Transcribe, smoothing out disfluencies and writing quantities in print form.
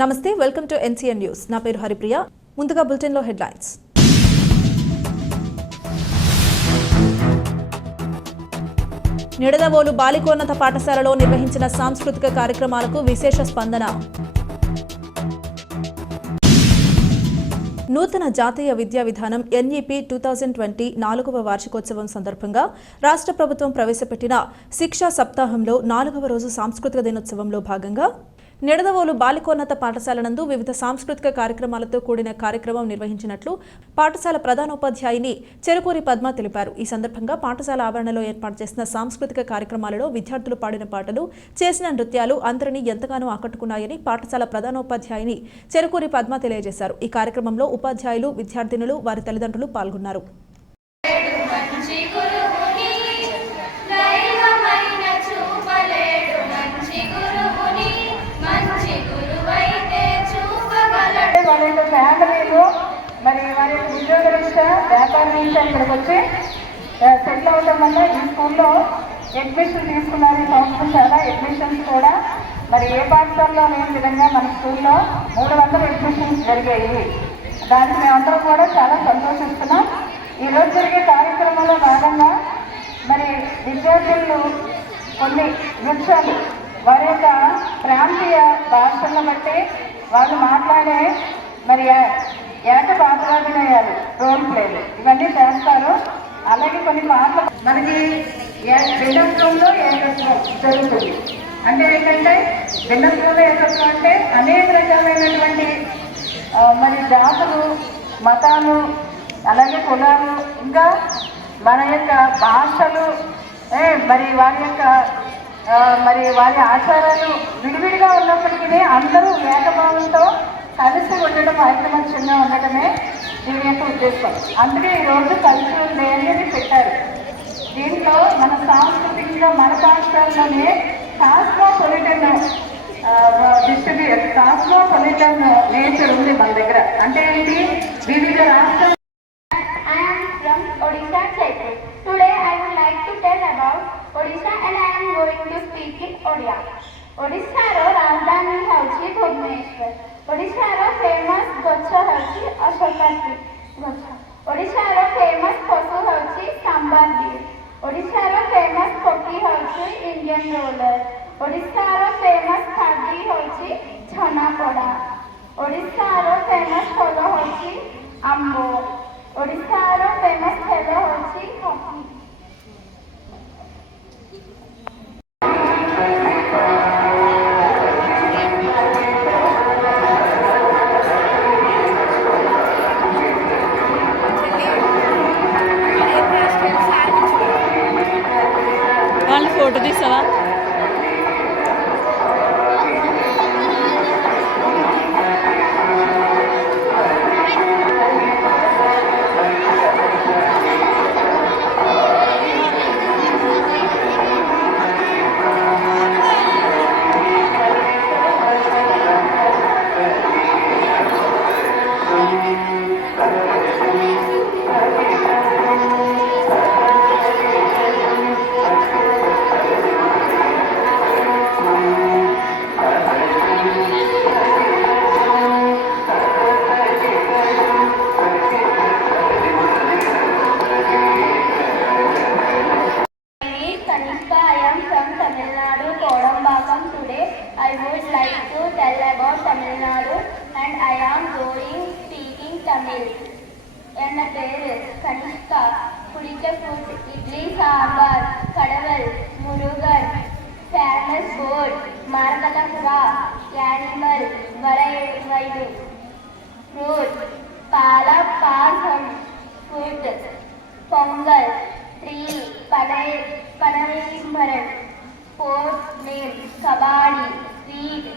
నమస్తే, welcome to NCN news. నా పేరు హరిప్రియ. ముందుగా బులెటిన్ లో హెడ్లైన్స్. నిడదవోలు బాలికోన్నత పాఠశాలలో నిర్వహించిన సాంస్కృతిక కార్యక్రమాలకు విశేష స్పందన. నూతన జాతీయ విద్యా విధానం ఎన్ఈపీ 2020 4వ వార్షికోత్సవం సందర్భంగా రాష్ట్ర ప్రభుత్వం ప్రవేశపెట్టిన శిక్షా సప్తాహంలో 4వ రోజు సాంస్కృతిక దినోత్సవంలో భాగంగా నిడదవోలు బాలికోన్నత పాఠశాల నందు వివిధ సాంస్కృతిక కార్యక్రమాలతో కూడిన కార్యక్రమం నిర్వహించినట్లు పాఠశాల ప్రధానోపాధ్యాయుని చెరుకూరి పద్మ తెలిపారు. ఈ సందర్భంగా పాఠశాల ఆవరణలో ఏర్పాటు చేసిన సాంస్కృతిక కార్యక్రమాలలో విద్యార్థులు పాడిన పాటలు, చేసిన నృత్యాలు అందరినీ ఎంతగానో ఆకట్టుకున్నాయని పాఠశాల ప్రధానోపాధ్యాయుని చెరుకూరి పద్మ తెలియజేశారు. ఈ కార్యక్రమంలో ఉపాధ్యాయులు, విద్యార్థినులు, వారి తల్లిదండ్రులు పాల్గొన్నారు. ఫ్యామిలీలు మరి వారి ఉద్యోగరీత్యా వ్యాపార రీత్యా ఇక్కడికి వచ్చి సెటిల్ అవడం వల్ల ఈ స్కూల్లో అడ్మిషన్ తీసుకున్నారు. ఈ సంవత్సరం చాలా అడ్మిషన్స్ కూడా మరి ఏ పాఠశాలలో లేని విధంగా మన స్కూల్లో 300 అడ్మిషన్స్ జరిగాయి. దానికి మేమందరం కూడా చాలా సంతోషిస్తున్నాం. ఈరోజు జరిగే కార్యక్రమంలో భాగంగా మరి విద్యార్థులు కొన్ని నృత్యాలు వారి యొక్క ప్రాంతీయ భాషలను బట్టి వాళ్ళు మాట్లాడే మరి ఏక పాత్రాభినయాలు, రోల్ ప్లేలు ఇవన్నీ చేస్తారు. అలాగే కొన్ని పాటలు మనకి భిన్నత్వంలో ఏకత్వం జరుగుతుంది. అంటే ఏంటంటే భిన్నత్వంలో ఏకత్వం అంటే అనేక రకాలైనటువంటి మరి జాతులు, మతాలు, అలాగే కులాలు, ఇంకా మన యొక్క భాషలు, మరి వారి ఆచారాలు విడివిడిగా ఉన్నప్పటికీ అందరూ ఏకభావంతో కలిసి ఉండడం, ఐకమత్యంగా ఉండటమే దీని యొక్క ఉద్దేశం. అందుకే ఈరోజు కల్చరల్ డే అనేది పెట్టారు. దీంట్లో మన సాంస్కృతికంగా మన పాఠశాలలోనే కాస్మోపాలిటన్ నేచర్ ఉంది మన దగ్గర. అంటే ఏంటి, వివిధ రాష్ట్రాలు. ଓଡ଼ିଶାର ରାଜଧାନୀ ହେଉଛି ଭୁବନେଶ୍ୱର। ଓଡ଼ିଶାର ଫେମସ୍ ଗଛ ହେଉଛି ଅଶୋକାତ୍ରୀ ଗଛ। ଓଡ଼ିଶାର ଫେମସ୍ ପଶୁ ହେଉଛି ସାମ୍ବାଦିର। ଓଡ଼ିଶାର ଫେମସ୍ ପକ୍ଷୀ ହେଉଛି ଇଣ୍ଡିଆନ୍ ରୋଲର। ଓଡ଼ିଶାର ଫେମସ୍ ଖାଦ୍ୟ ହେଉଛି ଛେନାପୋଡ଼। ଓଡ଼ିଶାର ଫେମସ୍ ଫଳ ହେଉଛି ଆମ୍ବ। ଓଡ଼ିଶାର ଫେମସ୍ ଖେଳ ହେଉଛି ହକି। ఫోటో తీసావా? I would like to tell about Tamil Nadu and I am going speaking Tamil. என் பேரு கனிஷ்கா. பிடிச்ச ஃபுட் இட்லி சாம்பார், கடவல், முருகன், ஃபேமஸ் ஃபுட் மரகதபுரா, యానిమల్ వరైడు, ఫ్రూట్ పాలపాసం, ఫుడ్ పొంగల్, ట్రీ పనరీమరన్, స్పోర్ట్స్ నేమ్ కబాడీ, స్వీట్.